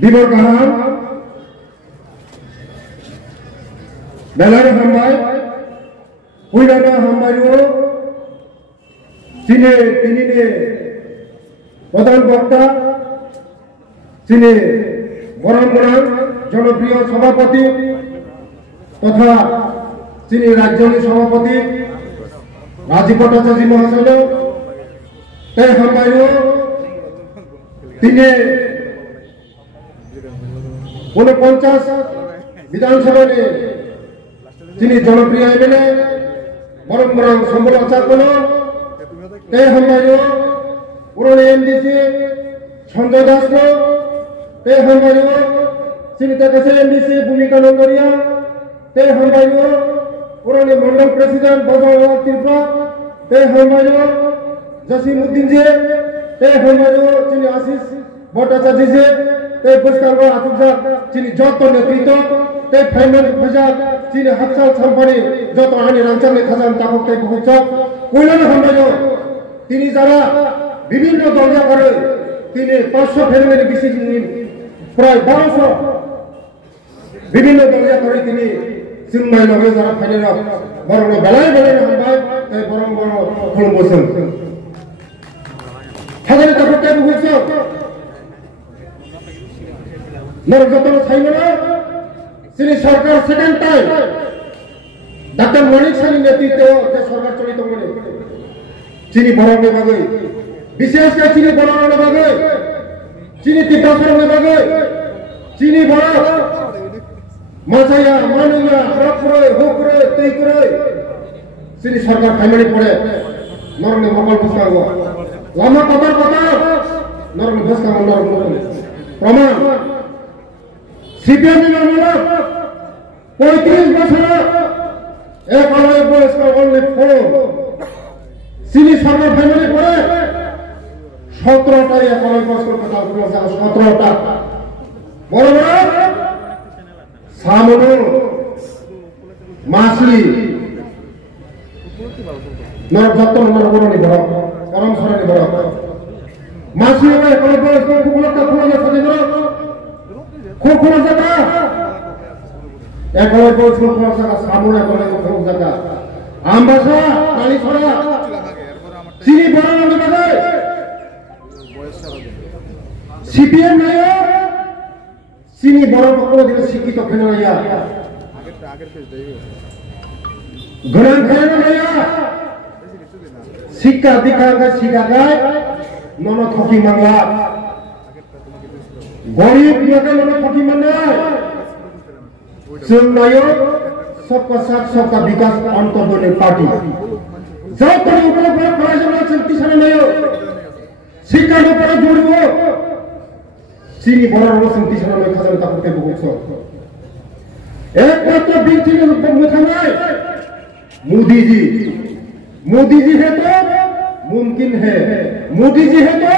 দিবর কাহান বেলারে হামবাই কুইলানা হামবাইও চীনে তিনি প্রধান বক্তা চীনে বরং জনপ্রিয় সভাপতি তথা চীনি রাজ্যের সভাপতি রাজীব ভট্টাচার্য মহাশয় তাই হামবাইও তিনি 49 বিধানসভায় তিনি জনপ্রিয় এমএলএ বরং সম্বল আচার্য তাই হামবাইও পুরনো এমডিসি সঞ্জয় দাস তাই হামবাইও চিনিতা কাছে এমডিসি ভূমিকা নন্দরিয়া তাই হামবাইও পুরনো মন্ডল প্রেসিডেন্ট বজওয়াল ত্রিপুরা তাই হামবাইও জসিমউদ্দিন জি তাই হামবাইও চিনি আশিস ভট্টাচার্য জি তাই পুষ্কর আতুজা চিনি যত নেতৃত্ব তাই ফাইনাল ভজা চিনি হাতসাল ছাম্পানি যত আনি রাঞ্চালে খাজান তাকক তাই বহুত কইলানো হামবাইও তিনি যারা বিভিন্ন দরজা করে তিনি 500 ফেরমের বেশি প্রায় 1200 বিভিন্ন দরজা করে তিনি সিংমাই নগরে যারা ফাইনাল বরং বেলায় হামবাই তাই বরং ফল বসেন হাজারে তাকক তাই বহুত নরযতন ছাইমনা তিনি সরকার সেকেন্ড টাইম ডাক্তার মানিক সাহেবের নেতৃত্বে যে সরকার চলিত করে চিনি বরণে ভাগে বিশেষ করে চিনি বরণে ভাগে চিনি তীর্থাসনে ভাগে চিনি বড় মাছাইয়া মানুয়া রকরে হোকরে তেই করে চিনি সরকার ফাইমানি পড়ে নরনে মকল বসকাগো লামা কতার কথা নরনে বসকাগো নরনে প্রমাণ সিপিএম নির্মূলক 35 বছর এক আলোয় বয়স্ক অনলি 4 চিনি সরকার ফ্যামিলি পরে 17টাই এক আলোয় বয়স্ক কথা বলেছে 17টা বড় বড় সামনে মাসলি নরযত্ন নরবরণী বড় পরম সরণী বড় মাসলি এক আলোয় বয়স্ক কুকুলটা ফুলে সাজিয়ে খুব কোনো জায়গা এক আলোয় বয়স্ক কোনো জায়গা সামনে এক আলোয় কোনো জায়গা আমবাসা কালীছড়া চিনি বরণে ভাগে সিপিএম নায়ক চিনি বড় পক্ষ দিলে শিক্ষিত ফেনাইয়া ঘরের ফেনাইয়া শিক্ষা দীক্ষা শিক্ষা গায় নন থকি মাংলা গরিব লোকে নন থকি মানায় जों नायो सबका साथ सबका विकास अंतर्दलीय पार्टी जब तक ऊपर पर पराजय चिंती साने नायो शिक्षा ऊपर जुड़बो चीनी बड़ा रोग चिंती साने नायो खाजन ताकते बहुत एकमात्र व्यक्ति मुखनाय मोदी जी है तो मुमकिन है मोदी जी है तो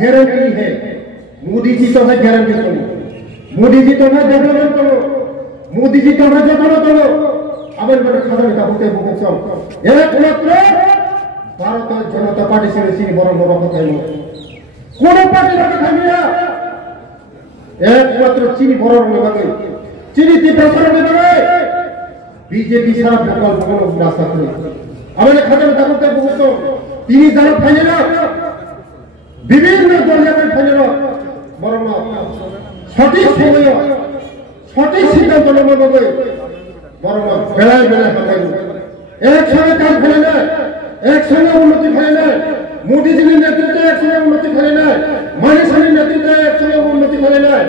गारंटी है मोदी जी तो है गारंटी तो मोदी जी तो है डेवलपमेंट तो मोदी जी तो है जतन तो আবার বড় খাজনে তাকতে বহুত একমাত্র ভারতীয় জনতা পার্টি ছেড়ে চিনি বড় বড় খাইল কোন পার্টি রকে খাইবে না একমাত্র চিনি বড় ভাগে চিনি তীব্রতর নেবে বিজেপি সারা ভোকাল ভোকাল রাস্তা করে আমাদের খাজনে তাকতে বহুত তিনি যারা ফাইলে না বিভিন্ন দলের ফাইলে না বড় সঠিক সময় সঠিক সিদ্ধান্ত নেবে বড় বেলায় হামাই একসঙ্গে কাজ ফেলে নেয় একসঙ্গে উন্নতি ফেলে নেয় মোদীজির নেতৃত্বে একসঙ্গে উন্নতি ফেলে নেয় মানিক সাহেবের নেতৃত্বে একসঙ্গে উন্নতি ফেলে নেয়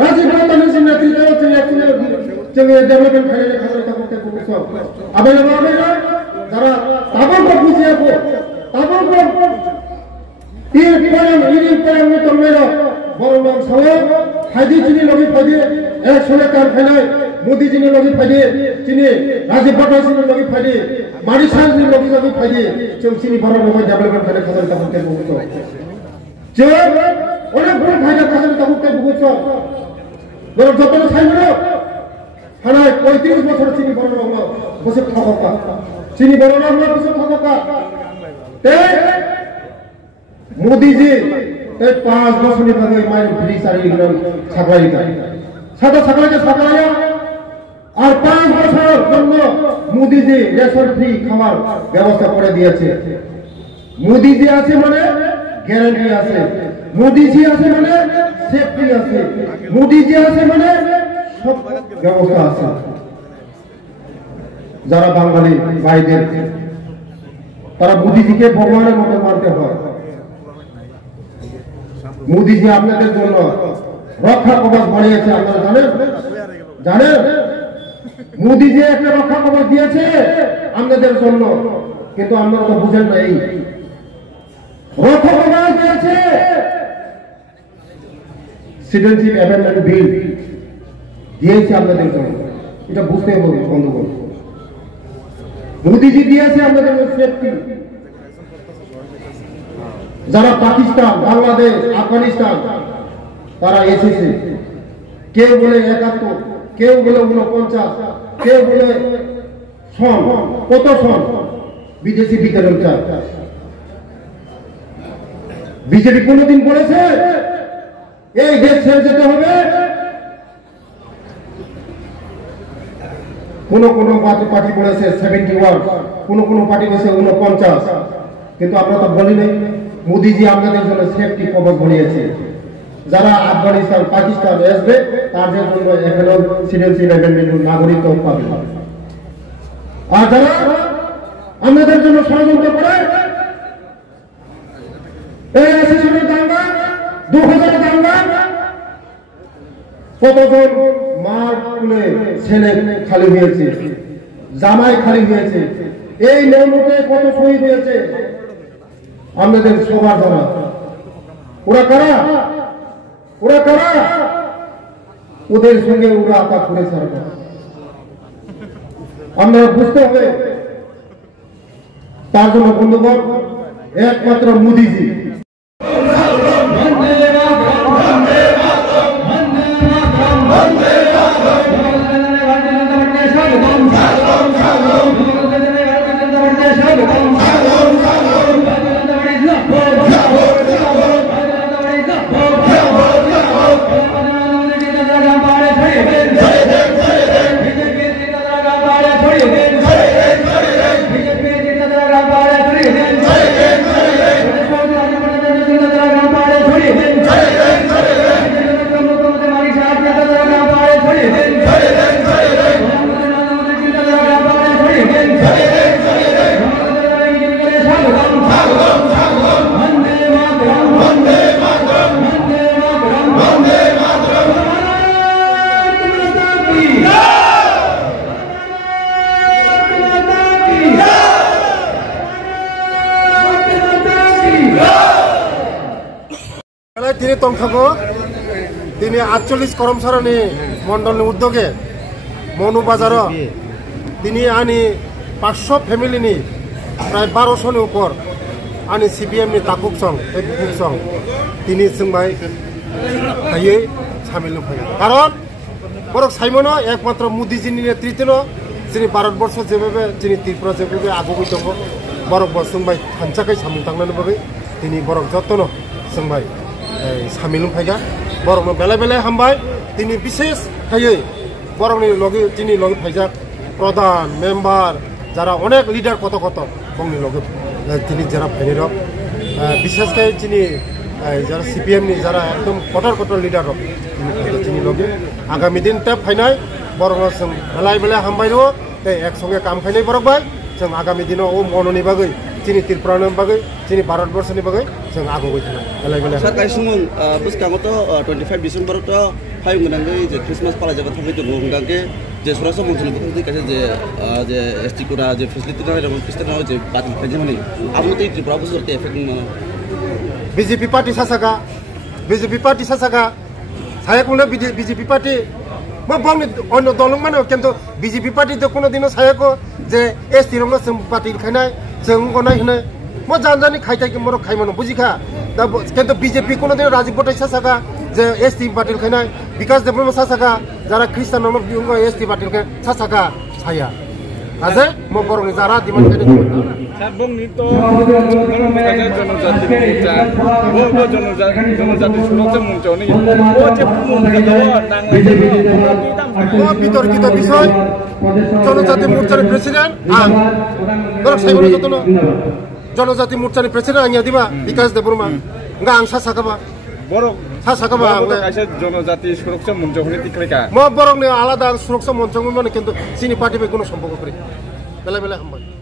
রাজীব ভট্টাচার্যের নেতৃত্বে একসঙ্গে ডেভেলপমেন্ট ফেলে নেয় খাজনা করতে সব আবার যারা তাবলকে বুঝিয়ে তাবলকে বড় সবাই ফাইদি চিনি লগে ফাইদি একসঙ্গে কাজ ফেলে मोदी जी ने लोग फायदे चीनी राजीव भट्टाचार्य लोग फायदे मानिक साहेब ने लोग फायदे चीनी बड़ा लोग डेवलपमेंट करे खाजन ताकते बहुत जो অনেক বড় ফায়দা খাজনা তাকতে বহুত বড় যতন ছাইলো থানায় 35 বছর চিনি বড় লোক বসে থাকা চিনি বড় লোক বসে থাকা মোদি जी এই 5 বছরের আগে মায়ের ফ্রি চাকরি ছাকলাইটা সাদা ছাকলাইটা ছাকলাইয়া আর 5 বছর জন্য মোদিজি রেশন ফ্রি খাবার ব্যবস্থা করে দিয়েছে। মোদিজি আছে মানে গ্যারান্টি আছে, মোদিজি আছে মানে সেফটি আছে, মোদিজি আছে মানে সব ব্যবস্থা আছে। যারা বাঙালি ভাইদের তারা মোদিজিকে ভগবানের মতো মানতে হয়। মোদিজি আপনাদের জন্য রক্ষা কবচ বানিয়েছে, আপনারা জানেন জানেন মোদিজি একটা রক্ষা কবচ দিয়েছে আপনাদের জন্য, কিন্তু আপনারা তো বুঝেন না। এই রক্ষা কবচ দিয়েছে সিটিজেনশিপ অ্যামেন্ডমেন্ট বিল দিয়েছে আপনাদের জন্য, এটা বুঝতে হবে বন্ধুগণ। মোদিজি দিয়েছে আপনাদের সেফটি। যারা পাকিস্তান, বাংলাদেশ, আফগানিস্তান তারা এসেছে, কেউ বলে 71, কেউ বলে 49, কেউ বলে সন, কত সন বিদেশি বিতরণ চায়। বিজেপি কোনদিন বলেছে এই দেশ ছেড়ে যেতে হবে? কোন কোন পার্টি বলেছে 71, কোন পার্টি বলেছে 49, কিন্তু আমরা তো বলি নাই। মোদিজি আপনাদের জন্য সেফটি কবচ বানিয়েছে। যারা আফগানিস্তান, পাকিস্তান আসবে তাদের জন্য এখনো সিটিজেনশিপ অ্যামেন্ডমেন্ট নাগরিকত্ব পাবে। আর যারা আমাদের জন্য ষড়যন্ত্র করে এই অ্যাসেশনের দাঙ্গা, 2000 দাঙ্গা, কতজন মার তুলে ছেলে খালি হয়েছে, জামাই খালি হয়েছে, এই নৌলুটে কত শহীদ হয়েছে আমাদের সবার জানা। ওরা কারা? ওরা কারা? ওদের সঙ্গে ওরা আঘাত করেছে। আমরা বুঝতে হবে। তার জন্য বন্ধুগণ একমাত্র মোদিজি। তিনি তংখাগো তিনি 48 কর্মচারী মন্ডলের উদ্যোগে মনুবাজার তিনি আনি 500 ফ্যামিলিনি প্রায় 1200 উপর আনি সিপিএমনি তাকুক সং তিনি जोंबाय हायै सामिल फैयो। कारण बरक साइमनो एकमात्र मोदीजीनि नेतृत्व जोंनि भारतबर्ष जेबो जोंनि त्रिपुरा जेबो आगुबै दङ बरक जोंबाय हानसाखै सामिल थांनानै बागै दिनै बरक जतन जोंबाय सामिल फैगा बरक बेले बेले हामबाय दिनै विशेष हायै बरकनि लगे दिनै लगे फैजाक प्रधान मेम्बार যারা অনেক লিডার কত কত বংনি লগে তিনি যারা ফেনির বিশেষকৈ যিনি যারা সিপিএমনি যারা একদম কটর কটর লিডার তিনি লগে আগামী দিন তে ফাইনাই বরং जों বেলাই বেলাই হামবাই নো তে একসঙ্গে কাম খাইনাই বরকবাই जों আগামী দিন ও মননি বাগৈ যিনি ত্রিপুরাनि বাগৈ যিনি ভারতবর্ষनि বাগৈ जों आगुबै थानाय बेलाई बेलाई सरकार सुमन बुसकांगत 25 डिसेम्बर तो फाइव गनांगै जे क्रिसमास पाला जाबा थाबाय दङ गंगांगे जे सरासो मनसुन बुथुम कासे जे एसटी कुरा जे फेसिलिटी ना रमन क्रिस्टियान जे बात फैजमनि आबो ते त्रिपुरा बुसरते इफेक्ट बीजेपी पार्टी सासागा सायाकुनो बीजेपी पार्टी म बंग अन्य दलं मानो किन्तु बीजेपी पार्टी तो कोनो दिनो सायाको जे एसटी रंग जों पार्टी खायनाय जों गनाय होनो म जानजानि खायथाय कि मरो खायमनो बुजिखा दा किन्तु बीजेपी कोनो दिन राजीव बटाई सासागा जे एसटी पार्टी खायनाय विकास देब्रह्म सासागा যারা খ্রিস্টান নন বিঙ্গ এসটি পার্টিকে সাসাকা ছায়া আছে mo borong jara diman kene সাবং নিতো জনজাতি মোর্চা ও জনজাতি সুরক্ষা মঞ্চ নি ও যে মঞ্চ দাও বিতর্কিত বিষয় জনজাতি মোর্চার প্রেসিডেন্ট আং দরক সাইবর যতন জনজাতি মোর্চার প্রেসিডেন্ট আংয়া দিবা বিকাশ দেববর্মা nga ang sasakaba বড় sasakaba ang কাছে জনজাতি সুরক্ষা মঞ্চ হনে টিকলেকা mo borong ni alada সুরক্ষা মঞ্চ মানে কিন্তু চিনি পার্টি কোনো সম্পর্ক করে বেলা বেলা হাম্বা